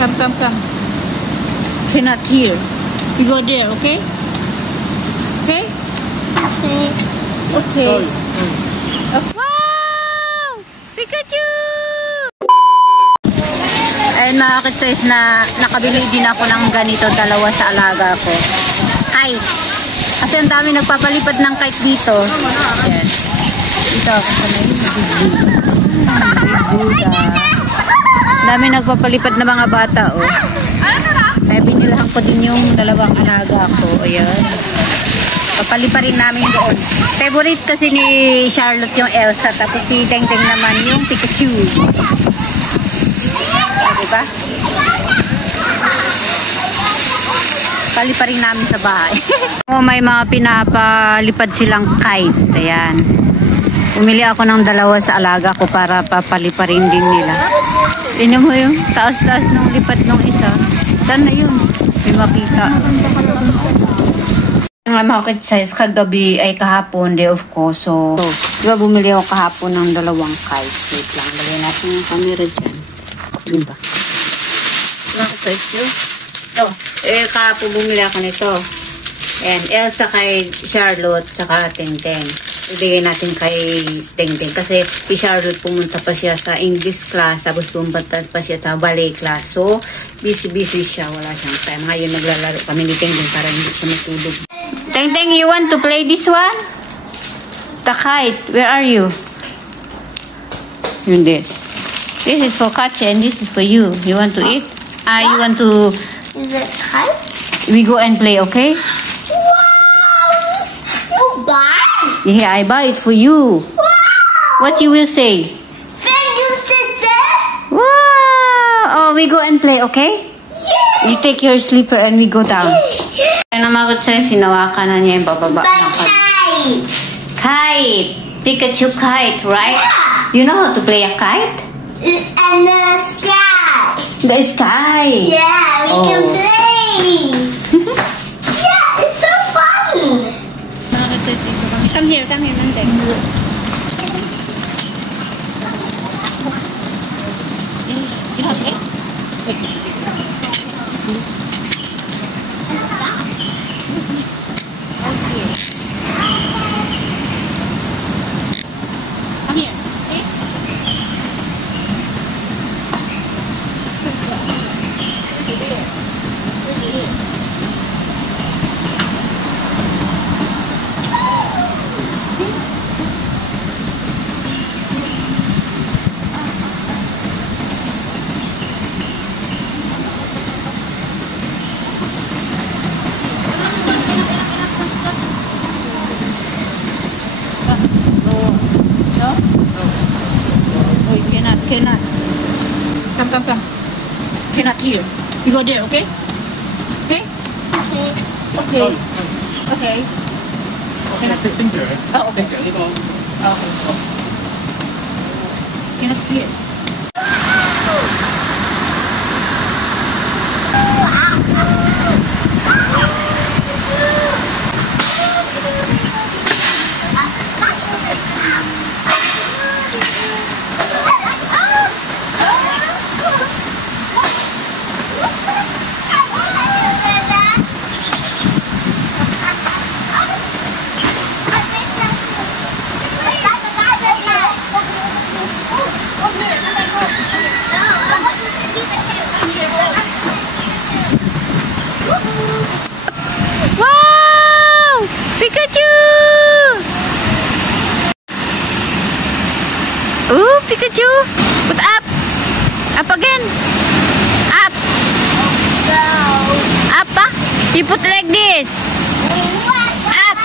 Come, come, come. Cannot hear. We go there, okay? Okay? Okay. Okay. Wow! Pikachu! Ayun mga kids, na nakabili din ako ng ganito, dalawa sa alaga ko. Kite. Kasi ang dami nagpapalipad ng kite dito. Ayan. Ito ako sa may Buddha. Dami nagpapalipad na mga bata, oh. Kaya binilahan ko din yung dalawang alaga ko. Ayan. Papalipa rin namin doon. Favorite kasi ni Charlotte yung Elsa. Tapos si Deng Deng naman yung Pikachu. Diba? Palipa rin namin sa bahay. Oh, may mga pinapalipad silang kite. Ayan. Umili ako ng dalawa sa alaga ko para papalipa rin din nila. Tingnan mo yung taas-taas ng lipad ng isa. Saan na yun? May makita. Ang mga size kagabi ay kahapon, day of course. So, diba bumili ako kahapon ng dalawang kite. Wait lang, lagay natin yung camera dyan. Diba? Mga size yun. Ito, kahapon bumili ako nito. Ayan, Elsa kay Charlotte, tsaka Teng Teng. Ibigay natin kay Teng Teng kasi si Charlotte pumunta pa siya sa English class, tapos pumunta pa siya sa ballet class. So, busy siya, wala siyang time. Ngayon naglalaro kami ni Teng Teng para hindi siya matulog. Teng Teng, you want to play this one? The kite, where are you? Yun this. This is for Katya and this is for you. You want to eat? You want to... Is it kite? We go and play, okay? Wow! You buy? Yeah, I buy it for you. Wow! What you will say? Thank you, Tete. Wow! Oh, we go and play, okay? Yeah! You take your slipper and we go down. Kaya naman ko sa'yo, sinawakan na niya yung bababa ng kite. Kite! Pikachu kite, right? Yeah. You know how to play a kite? And the sky. The sky! Yeah, we can play. Yeah, it's so fun. Come here, Monday. You know, okay? Come here. Okay? No? Oh, you cannot. Come. Cannot hear. You go there, okay? Okay? Okay. Okay. Okay. Cannot. Oh, okay. Okay. Cannot hear. Wow! Pikachu! Ooh, Pikachu! Put up! Up again! Up! Up, ah? You put like this. Up!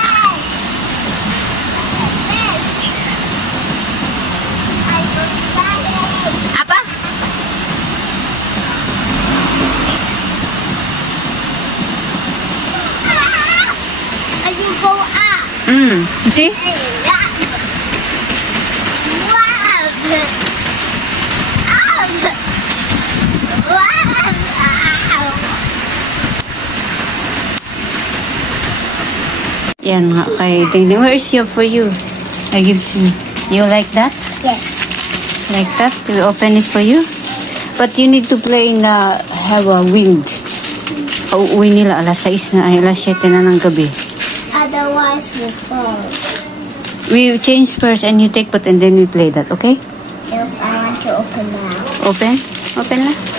Up, ah? And you go up. You see? Yan nga kay Ding. Where is your for you? I give you. You like that? Yes. Like that? We open it for you? But you need to play na have a wind. Uuwi nila alas 6 na, ay alas 7 na ng gabi. Otherwise, we'll fall. We change first and you take pot and then we play that, okay? If I want to open now. Open? Open na.